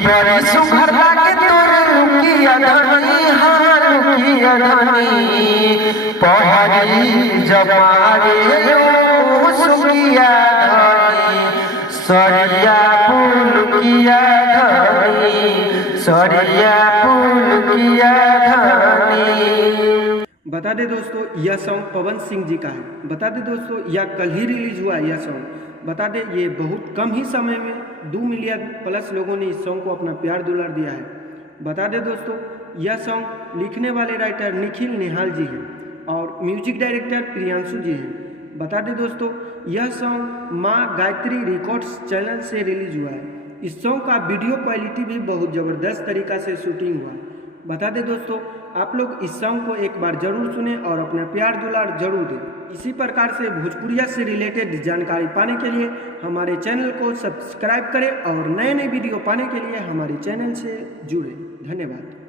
बड़ी सुघर लागे तोर लुकिया धनी हाँ लुकिया धनी पहरी जमारे ओ सुकिया धनी सरिया पुलकिया धनी सरिया पुलकिया धनी। बता दे दोस्तों यह सॉन्ग पवन सिंह जी का है। बता दे दोस्तों यह कल ही रिलीज हुआ यह सॉन्ग। बता दे ये बहुत कम ही समय में 2 मिलियन प्लस लोगों ने इस सॉन्ग को अपना प्यार दुलार दिया है। बता दे दोस्तों यह सॉन्ग लिखने वाले राइटर निखिल निहाल जी हैं और म्यूजिक डायरेक्टर प्रियांशु जी हैं। बता दे दोस्तों यह सॉन्ग माँ गायत्री रिकॉर्ड्स चैनल से रिलीज हुआ है। इस सॉन्ग का वीडियो क्वालिटी भी बहुत ज़बरदस्त तरीका से शूटिंग हुआ है। बता दें दोस्तों आप लोग इस सॉन्ग को एक बार जरूर सुने और अपना प्यार दुलार जरूर दें। इसी प्रकार से भोजपुरिया से रिलेटेड जानकारी पाने के लिए हमारे चैनल को सब्सक्राइब करें और नए नए वीडियो पाने के लिए हमारे चैनल से जुड़ें। धन्यवाद।